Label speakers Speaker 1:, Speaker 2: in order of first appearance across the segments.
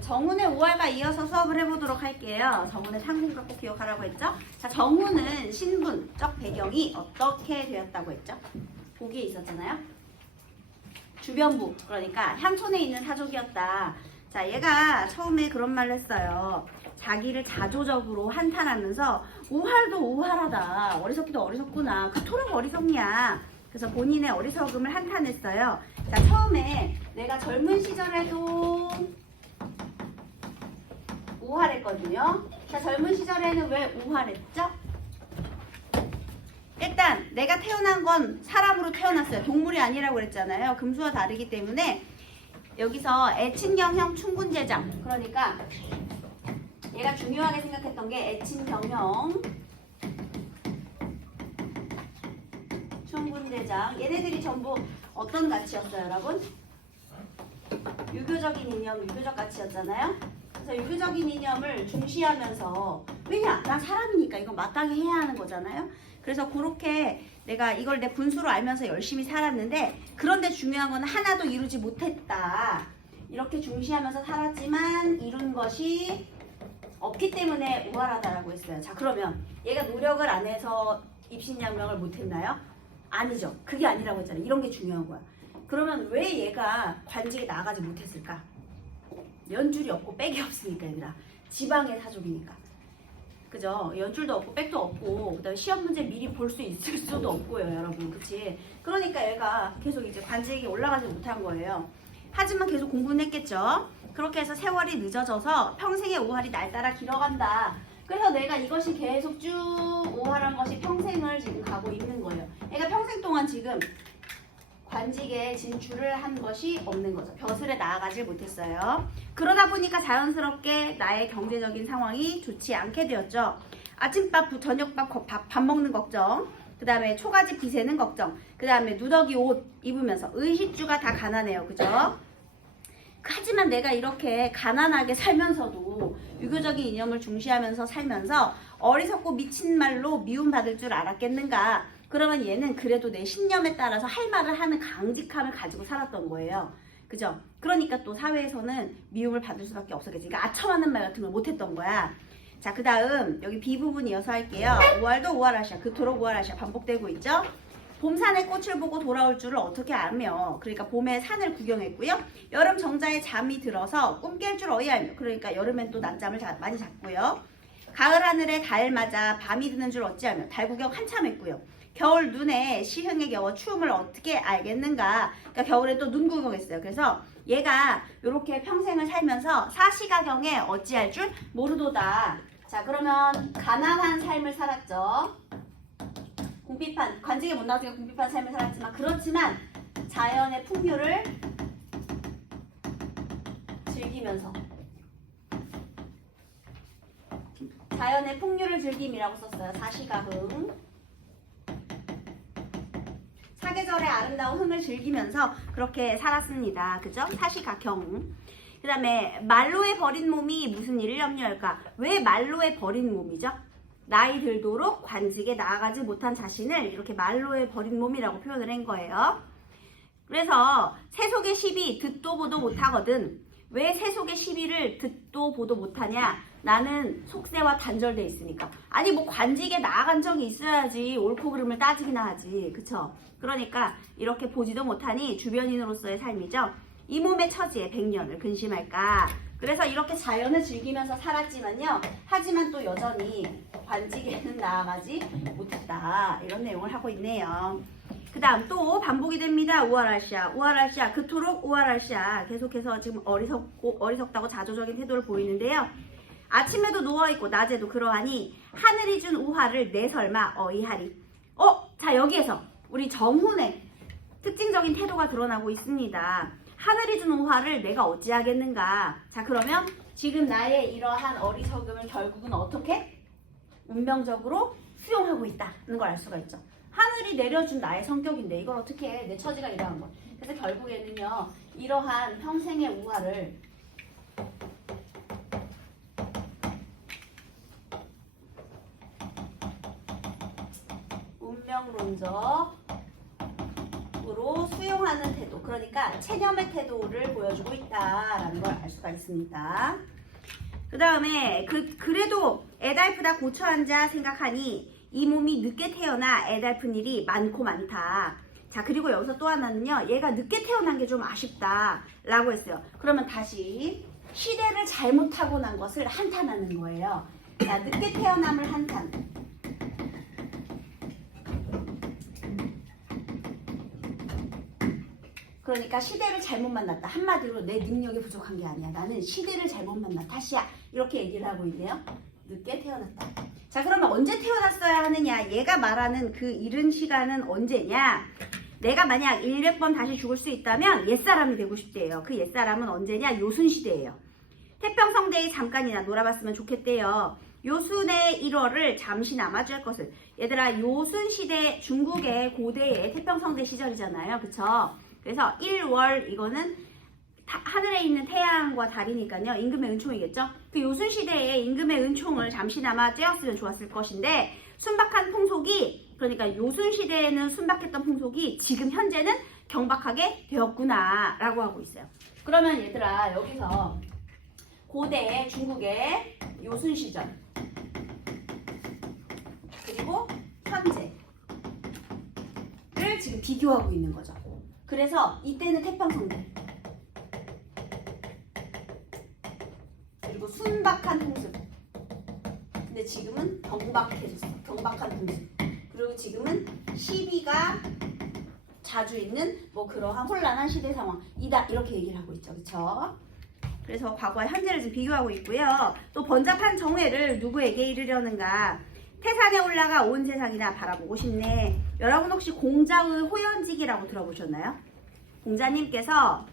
Speaker 1: 네, 정훈의 5월과 이어서 수업을 해보도록 할게요. 정훈의 상징과 꼭 기억하라고 했죠? 자, 정훈은 신분적 배경이 어떻게 되었다고 했죠? 보기에 있었잖아요. 주변부, 그러니까 향촌에 있는 사족이었다. 자, 얘가 처음에 그런 말을 했어요. 자기를 자조적으로 한탄하면서 우활도 우활하다. 어리석기도 어리석구나. 그토록 어리석냐. 그래서 본인의 어리석음을 한탄했어요. 자, 처음에 내가 젊은 시절에도 우활했거든요. 자, 젊은 시절에는 왜 우활했죠? 일단 내가 태어난 건 사람으로 태어났어요. 동물이 아니라고 그랬잖아요. 금수와 다르기 때문에 여기서 애친경형 충군제장 그러니까 얘가 중요하게 생각했던 게 애친경형 충군제장 얘네들이 전부 어떤 가치였어요 여러분? 유교적인 이념, 유교적 가치였잖아요. 유교적인 이념을 중시하면서 왜냐? 난 사람이니까 이거 마땅히 해야 하는 거잖아요. 그래서 그렇게 내가 이걸 내 분수로 알면서 열심히 살았는데 그런데 중요한 건 하나도 이루지 못했다. 이렇게 중시하면서 살았지만 이룬 것이 없기 때문에 우월하다라고 했어요. 자 그러면 얘가 노력을 안 해서 입신양명을 못했나요? 아니죠. 그게 아니라고 했잖아요. 이런 게 중요한 거야. 그러면 왜 얘가 관직에 나가지 못했을까? 연줄이 없고 백이 없으니까 얘들아. 지방의 사족이니까. 그죠? 연줄도 없고 백도 없고 그다음에 시험 문제 미리 볼 수 있을 수도 없고요, 여러분. 그치? 그러니까 얘가 계속 이제 관직에 올라가지 못한 거예요. 하지만 계속 공부는 했겠죠. 그렇게 해서 세월이 늦어져서 평생의 오할이 날따라 길어간다. 그래서 내가 이것이 계속 쭉 오할한 것이 평생을 지금 가고 있는 거예요. 얘가 평생 동안 지금 관직에 진출을 한 것이 없는 거죠. 벼슬에 나아가질 못했어요. 그러다 보니까 자연스럽게 나의 경제적인 상황이 좋지 않게 되었죠. 아침밥, 저녁밥, 거- 밥, 밥 먹는 걱정. 그 다음에 초가지 비세는 걱정. 그 다음에 누더기 옷 입으면서 의식주가 다 가난해요. 그죠? 하지만 내가 이렇게 가난하게 살면서도 유교적인 이념을 중시하면서 살면서 어리석고 미친 말로 미움받을 줄 알았겠는가? 그러면 얘는 그래도 내 신념에 따라서 할 말을 하는 강직함을 가지고 살았던 거예요. 그죠? 그러니까 또 사회에서는 미움을 받을 수밖에 없었겠지. 그러니까 아첨하는 말 같은 걸 못했던 거야. 자, 그 다음 여기 B 부분 이어서 할게요. 5월도 5월하시야. 그토록 5월하시야. 반복되고 있죠? 봄산의 꽃을 보고 돌아올 줄을 어떻게 알며 그러니까 봄에 산을 구경했고요 여름 정자에 잠이 들어서 꿈 깰 줄 어이 알며 그러니까 여름엔 또 낮잠을 자- 많이 잤고요 가을 하늘에 달 맞아 밤이 드는 줄 어찌하며 달 구경 한참 했고요 겨울 눈에 시흥에 겨워 추움을 어떻게 알겠는가. 그러니까 겨울에 또 눈 구경했어요. 그래서 얘가 이렇게 평생을 살면서 사시가경에 어찌할 줄 모르도다. 자 그러면 가난한 삶을 살았죠. 궁핍한 관직에 못 나왔으니까 궁핍한 삶을 살았지만 그렇지만 자연의 풍류를 즐기면서. 자연의 풍류를 즐김이라고 썼어요. 사시가흥 사계절의 아름다운 흥을 즐기면서 그렇게 살았습니다. 그죠? 사시가경 그 다음에 말로에 버린 몸이 무슨 일을 염려할까? 왜 말로에 버린 몸이죠? 나이 들도록 관직에 나아가지 못한 자신을 이렇게 말로에 버린 몸이라고 표현을 한 거예요. 그래서 세속의 시비 듣도 보도 못하거든. 왜 세속의 시비를 듣도 보도 못하냐? 나는 속세와 단절돼 있으니까. 아니 뭐 관직에 나아간 적이 있어야지 옳고 그름을 따지기나 하지. 그쵸? 그러니까 이렇게 보지도 못하니 주변인으로서의 삶이죠. 이 몸의 처지에 백년을 근심할까? 그래서 이렇게 자연을 즐기면서 살았지만요. 하지만 또 여전히 관직에는 나아가지 못했다. 이런 내용을 하고 있네요. 그 다음 또 반복이 됩니다. 우아라시아, 우아라시아, 그토록 우아라시아. 계속해서 지금 어리석고, 어리석다고 자조적인 태도를 보이는데요. 아침에도 누워있고 낮에도 그러하니 하늘이 준 우화를 내 설마 어이하리. 어? 자 여기에서 우리 정훈의 특징적인 태도가 드러나고 있습니다. 하늘이 준 우화를 내가 어찌하겠는가. 자 그러면 지금 나의 이러한 어리석음을 결국은 어떻게? 운명적으로 수용하고 있다는 걸 알 수가 있죠. 하늘이 내려준 나의 성격인데 이걸 어떻게 해? 내 처지가 이러한 거. 그래서 결국에는요 이러한 평생의 우화를 수용 수용하는 태도, 그러니까 체념의 태도를 보여주고 있다라는 걸 알 수가 있습니다. 그 다음에 그 그래도 애달프다 고쳐앉아 생각하니 이 몸이 늦게 태어나 애달픈 일이 많고 많다. 자 그리고 여기서 또 하나는요. 얘가 늦게 태어난 게 좀 아쉽다 라고 했어요. 그러면 다시 시대를 잘못 타고난 것을 한탄하는 거예요. 자 늦게 태어남을 한탄. 그러니까 시대를 잘못 만났다. 한마디로 내 능력이 부족한 게 아니야. 나는 시대를 잘못 만났다. 탓이야. 이렇게 얘기를 하고 있네요. 늦게 태어났다. 자, 그러면 언제 태어났어야 하느냐? 얘가 말하는 그 이른 시간은 언제냐? 내가 만약 100번 다시 죽을 수 있다면 옛사람이 되고 싶대요. 그 옛사람은 언제냐? 요순시대예요. 태평성대에 잠깐이나 놀아봤으면 좋겠대요. 요순의 1월을 잠시 남아줄 것을. 얘들아, 요순시대 중국의 고대의 태평성대 시절이잖아요. 그쵸? 그래서 1월 이거는 다- 하늘에 있는 태양과 달이니까요. 임금의 은총이겠죠? 그 요순시대에 임금의 은총을 잠시나마 쬐었으면 좋았을 것인데 순박한 풍속이 그러니까 요순시대에는 순박했던 풍속이 지금 현재는 경박하게 되었구나 라고 하고 있어요. 그러면 얘들아 여기서 고대 중국의 요순 시절 그리고 현재를 지금 비교하고 있는 거죠. 그래서 이때는 태평성대. 그리고 순박한 풍습 근데 지금은 경박해졌어. 경박한 풍습 그리고 지금은 시비가 자주 있는 뭐 그러한 혼란한 시대 상황이다 이렇게 얘기를 하고 있죠. 그쵸? 그래서 과거와 현재를 지금 비교하고 있고요. 또 번잡한 정회를 누구에게 이르려는가 태산에 올라가 온 세상이나 바라보고 싶네. 여러분 혹시 공자의 호연직이라고 들어보셨나요? 공자님께서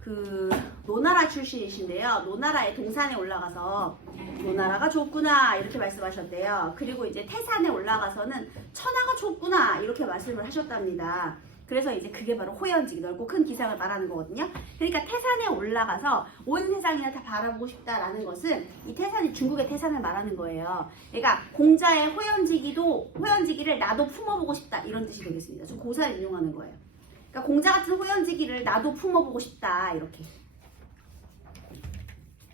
Speaker 1: 그 노나라 출신이신데요. 노나라의 동산에 올라가서 노나라가 좋구나 이렇게 말씀하셨대요. 그리고 이제 태산에 올라가서는 천하가 좋구나 이렇게 말씀을 하셨답니다. 그래서 이제 그게 바로 호연직 넓고 큰 기상을 말하는 거거든요. 그러니까 태산에 올라가서 온 세상이나 다 바라보고 싶다라는 것은 이 태산이 중국의 태산을 말하는 거예요. 그러니까 공자의 호연지기도 호연지기를 나도 품어보고 싶다 이런 뜻이 되겠습니다. 저 고사를 인용하는 거예요. 그러니까 공자 같은 호연지기를 나도 품어보고 싶다 이렇게.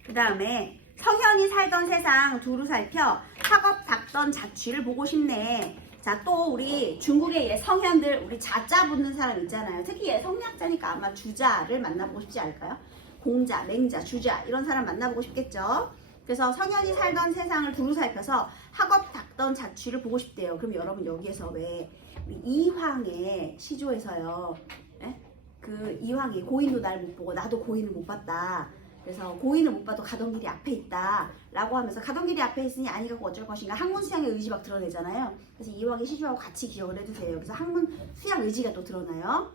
Speaker 1: 그 다음에 성현이 살던 세상 두루 살펴 학업 닦던 자취를 보고 싶네. 자, 또 우리 중국의 예 성현들, 우리 자자 붙는 사람 있잖아요. 특히 예 성리학자니까 아마 주자를 만나보고 싶지 않을까요? 공자, 맹자, 주자 이런 사람 만나보고 싶겠죠. 그래서 성현이 살던 세상을 두루 살펴서 학업 닦던 자취를 보고 싶대요. 그럼 여러분 여기에서 왜 이황의 시조에서요. 예? 그 이황이 고인도 날 못 보고 나도 고인을 못 봤다. 그래서 고인을 못 봐도 가던 길이 앞에 있다 라고 하면서 가던 길이 앞에 있으니 아니 갖고 어쩔 것인가 학문 수양의 의지 막 드러내잖아요. 그래서 이황의 시조하고 같이 기억을 해주세요. 그래서 학문 수양 의지가 또 드러나요.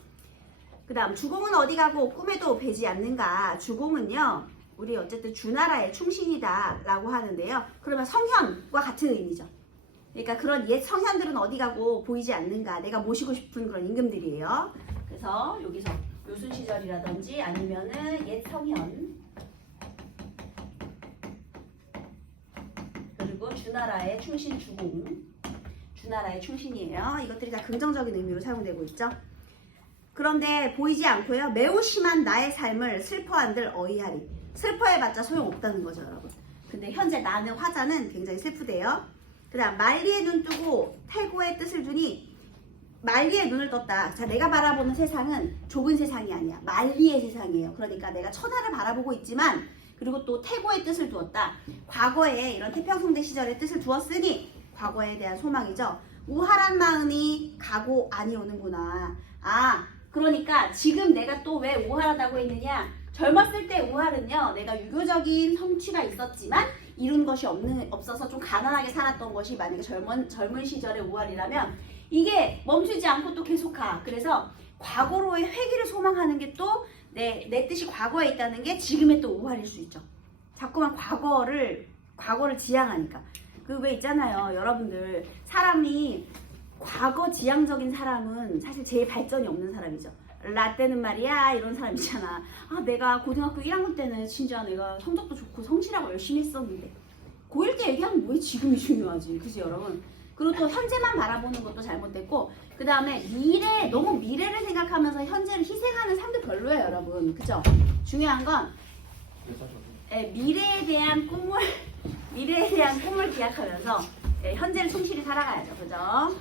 Speaker 1: 그 다음 주공은 어디 가고 꿈에도 뵈지 않는가? 주공은요 우리 어쨌든 주나라의 충신이다 라고 하는데요. 그러면 성현과 같은 의미죠. 그러니까 그런 옛 성현들은 어디 가고 보이지 않는가? 내가 모시고 싶은 그런 임금들이에요. 그래서 여기서 요순 시절이라든지 아니면은 옛 성현 주나라의 충신 주공 주나라의 충신이에요. 이것들이 다 긍정적인 의미로 사용되고 있죠. 그런데 보이지 않고요. 매우 심한 나의 삶을 슬퍼한들 어이하리. 슬퍼해봤자 소용없다는 거죠, 여러분. 근데 현재 나는 화자는 굉장히 슬프대요. 그 다음 만리의 눈 뜨고 태고의 뜻을 두니 만리의 눈을 떴다. 자, 내가 바라보는 세상은 좁은 세상이 아니야. 만리의 세상이에요. 그러니까 내가 천하를 바라보고 있지만 그리고 또 태고의 뜻을 두었다. 과거에 이런 태평성대 시절의 뜻을 두었으니 과거에 대한 소망이죠. 우har한 마음이 가고 아니오는구나. 아, 그러니까 지금 내가 또 왜 우har하다고 했느냐? 젊었을 때 우할은요, 내가 유교적인 성취가 있었지만 이룬 것이 없는 없어서 좀 가난하게 살았던 것이 만약에 젊은 젊은 시절의 우할이라면 이게 멈추지 않고 또 계속 가. 그래서 과거로의 회귀를 소망하는 게또 내 내 뜻이 과거에 있다는 게 지금의 또 우할일 수 있죠. 자꾸만 과거를 과거를 지향하니까. 그 왜 있잖아요, 여러분들 사람이 과거 지향적인 사람은 사실 제일 발전이 없는 사람이죠. 라떼는 말이야 이런 사람 있잖아. 아 내가 고등학교 1학년 때는 진짜 내가 성적도 좋고 성실하고 열심히 했었는데 고1 때 얘기하면 왜 지금이 중요하지, 그지 여러분? 그리고 또 현재만 바라보는 것도 잘못됐고 그 다음에 미래 너무 미래를 생각하면서 현재를 희생하는 삶도 별로예요 여러분 그죠? 중요한 건 예, 미래에 대한 꿈을 미래에 대한 꿈을 기약하면서 예, 현재를 충실히 살아가야죠 그죠?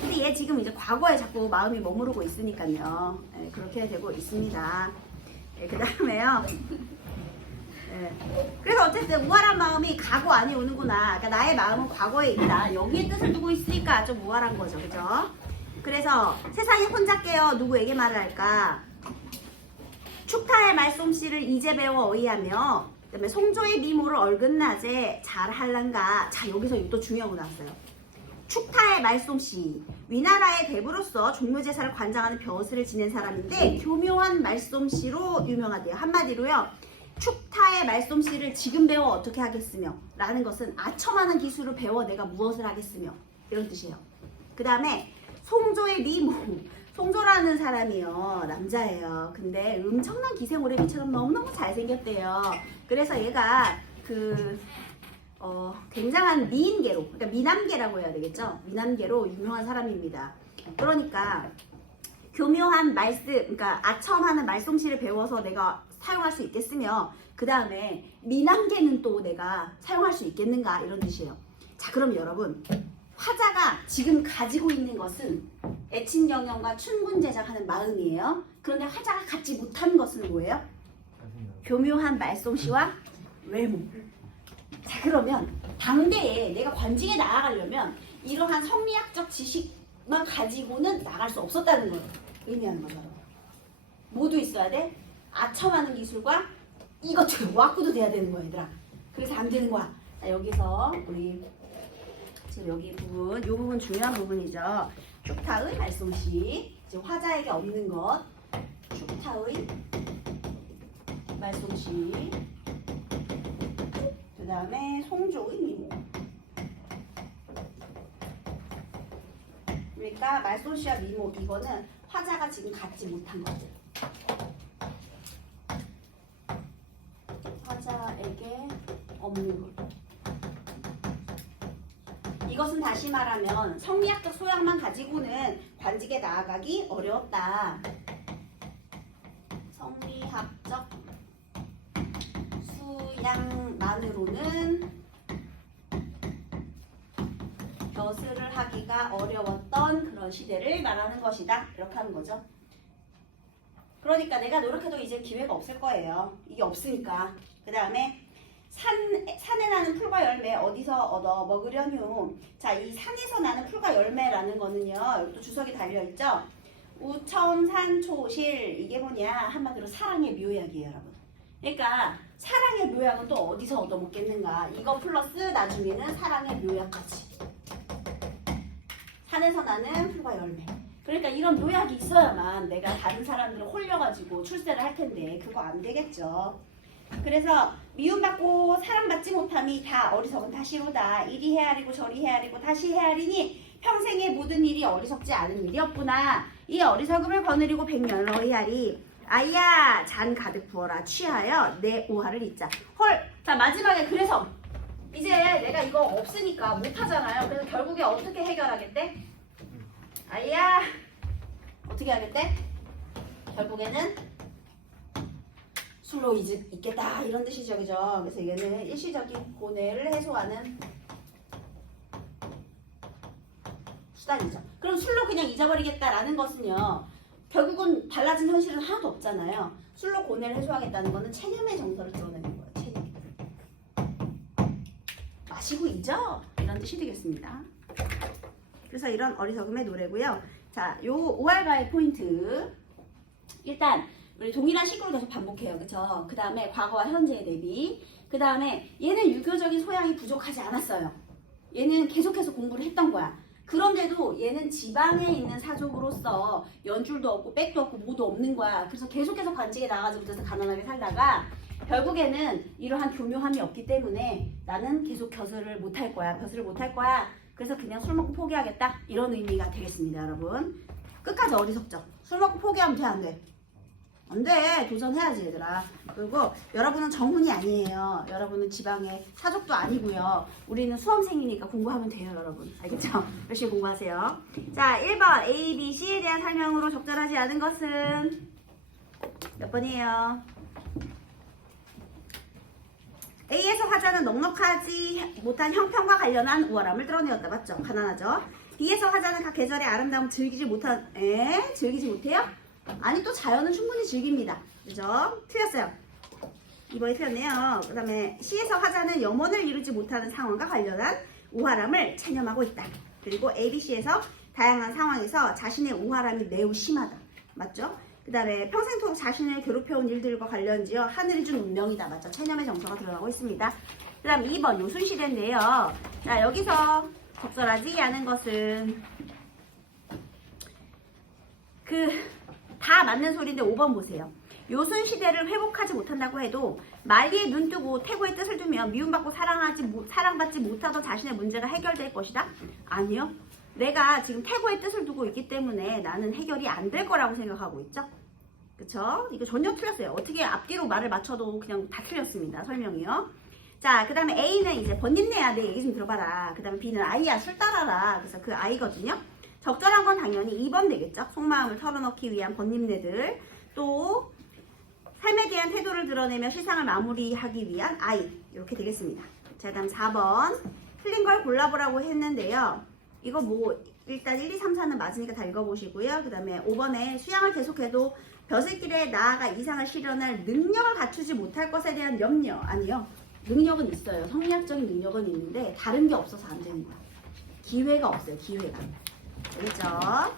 Speaker 1: 근데 얘 지금 이제 과거에 자꾸 마음이 머무르고 있으니까요 예, 그렇게 되고 있습니다 예, 그 다음에요 예. 그래서 어쨌든 우월한 마음이 과거 안에 오는구나. 그러니까 나의 마음은 과거에 있다. 여기에 뜻을 두고 있으니까 좀 우월한 거죠. 그죠? 그래서 세상에 혼자 깨어 누구에게 말을 할까? 축타의 말솜씨를 이제 배워 어이하며 그다음에 송조의 미모를 얼긋나제 잘 할란가. 자 여기서 또 중요한 거 나왔어요. 축타의 말솜씨 위나라의 대부로서 종묘제사를 관장하는 벼슬을 지낸 사람인데 교묘한 말솜씨로 유명하대요. 한마디로요. 축타의 말솜씨를 지금 배워 어떻게 하겠으며 라는 것은 아첨하는 기술을 배워 내가 무엇을 하겠으며 이런 뜻이에요. 그 다음에 송조의 미모 송조라는 사람이요 남자예요. 근데 엄청난 기생오래비처럼 너무너무 잘생겼대요. 그래서 얘가 그 어, 굉장한 미인계로 그러니까 미남계라고 해야 되겠죠. 미남계로 유명한 사람입니다. 그러니까 교묘한 말씀, 그러니까 아첨하는 말솜씨를 배워서 내가 사용할 수 있겠으며 그 다음에 미남계는 또 내가 사용할 수 있겠는가 이런 뜻이에요. 자 그럼 여러분 화자가 지금 가지고 있는 것은 애친경영과 춘군제작하는 마음이에요. 그런데 화자가 갖지 못한 것은 뭐예요? 교묘한 말솜씨와 외모. 자 그러면 당대에 내가 관직에 나아가려면 이러한 성리학적 지식만 가지고는 나갈 수 없었다는 걸 의미하는 거죠. 모두 있어야 돼. 아첨하는 기술과 이것도 와꾸도 돼야 되는 거야 얘들아. 그래서 안 되는 거야. 자 여기서 우리 지금 여기 부분, 이 부분 중요한 부분이죠. 축타의 말솜씨, 지금 화자에게 없는 것, 축타의 말솜씨, 그 다음에 송조의 미모. 그러니까 말솜씨와 미모 이거는 화자가 지금 갖지 못한 것들. 화자에게 없는 것. 말하면 성리학적 소양만 가지고는 관직에 나아가기 어렵다. 성리학적 수양만으로는 벼슬을 하기가 어려웠던 그런 시대를 말하는 것이다. 이렇게 하는 거죠. 그러니까 내가 노력해도 이제 기회가 없을 거예요. 이게 없으니까. 그 다음에 산, 산에 나는 풀과 열매 어디서 얻어 먹으려뇨. 자, 이 산에서 나는 풀과 열매라는 거는요. 또 주석이 달려있죠. 우첨산초실 이게 뭐냐 한마디로 사랑의 묘약이에요 여러분 그러니까 사랑의 묘약은 또 어디서 얻어 먹겠는가 이거 플러스 나중에는 사랑의 묘약까지 산에서 나는 풀과 열매 그러니까 이런 묘약이 있어야만 내가 다른 사람들을 홀려가지고 출세를 할 텐데 그거 안 되겠죠 그래서 미움받고 사랑받지 못함이 다 어리석은 탓이로다. 이리 헤아리고 저리 헤아리고 다시 헤아리니 평생의 모든 일이 어리석지 않은 일이었구나. 이 어리석음을 거느리고 백년을 어이하리. 아이야 잔 가득 부어라. 취하여 내 오하를 잊자. 헐 자 마지막에 그래서 이제 내가 이거 없으니까 못하잖아요. 그래서 결국에 어떻게 해결하겠대? 아이야 어떻게 하겠대? 결국에는 술로 잊, 있겠다 이런 뜻이죠 그죠? 그래서 얘는 일시적인 고뇌를 해소하는 수단이죠. 그럼 술로 그냥 잊어버리겠다라는 것은요 결국은 달라진 현실은 하나도 없잖아요. 술로 고뇌를 해소하겠다는 거는 체념의 정서를 드러내는 거예요 체념. 마시고 잊어! 이런 뜻이 되겠습니다. 그래서 이런 어리석음의 노래고요. 자요 오알가의 포인트. 일단 우리 동일한 식구를 계속 반복해요. 그쵸? 그 다음에 과거와 현재의 대비. 그 다음에 얘는 유교적인 소양이 부족하지 않았어요. 얘는 계속해서 공부를 했던 거야. 그런데도 얘는 지방에 있는 사족으로서 연줄도 없고 백도 없고 뭐도 없는 거야. 그래서 계속해서 관직에 나가지 못해서 가난하게 살다가 결국에는 이러한 교묘함이 없기 때문에 나는 계속 벼슬을 못할 거야. 벼슬을 못할 거야. 그래서 그냥 술 먹고 포기하겠다. 이런 의미가 되겠습니다, 여러분. 끝까지 어리석죠. 술 먹고 포기하면 돼, 안 돼? 안돼 도전해야지 얘들아 그리고 여러분은 정훈이 아니에요 여러분은 지방의 사족도 아니고요 우리는 수험생이니까 공부하면 돼요 여러분 알겠죠? 열심히 공부하세요 자 1번 A, B, C에 대한 설명으로 적절하지 않은 것은 몇 번이에요? A에서 화자는 넉넉하지 못한 형편과 관련한 우월함을 드러내었다. 맞죠? 가난하죠? B에서 화자는 각 계절의 아름다움 즐기지 못한, 에? 즐기지 못해요? 아니, 또 자연은 충분히 즐깁니다. 그죠? 틀렸어요. 이번에 틀렸네요. 그 다음에 C에서 화자는 염원을 이루지 못하는 상황과 관련한 우월함을 체념하고 있다. 그리고 A, B, C에서 다양한 상황에서 자신의 우월함이 매우 심하다. 맞죠? 그 다음에 평생토록 자신을 괴롭혀온 일들과 관련지어 하늘이 준 운명이다. 맞죠? 체념의 정서가 드러나고 있습니다. 그 다음 2번 요순시대인데요. 자, 여기서 적절하지 않은 것은 그 다 맞는 소리인데 5번 보세요. 요순 시대를 회복하지 못한다고 해도 만리에 눈 뜨고 태고의 뜻을 두면 미움받고 사랑하지 못- 사랑받지 못하던 자신의 문제가 해결될 것이다? 아니요. 내가 지금 태고의 뜻을 두고 있기 때문에 나는 해결이 안 될 거라고 생각하고 있죠. 그쵸? 이거 전혀 틀렸어요. 어떻게 앞뒤로 말을 맞춰도 그냥 다 틀렸습니다. 설명이요. 자, 그 다음에 A는 이제 번님네야 내 얘기 좀 들어봐라. 그 다음에 B는 아이야 술 따라라. 그래서 그 아이거든요. 적절한 건 당연히 2번 되겠죠. 속마음을 털어넣기 위한 번님네들. 또 삶에 대한 태도를 드러내며 시상을 마무리하기 위한 아이. 이렇게 되겠습니다. 자, 그 다음 4번. 틀린 걸 골라보라고 했는데요. 이거 뭐 일단 1, 2, 3, 4는 맞으니까 다 읽어보시고요. 그 다음에 5번에 수양을 계속해도 벼슬길에 나아가 이상을 실현할 능력을 갖추지 못할 것에 대한 염려. 아니요. 능력은 있어요. 성리학적인 능력은 있는데 다른 게 없어서 안 거야. 기회가 없어요. 기회가. 알겠죠?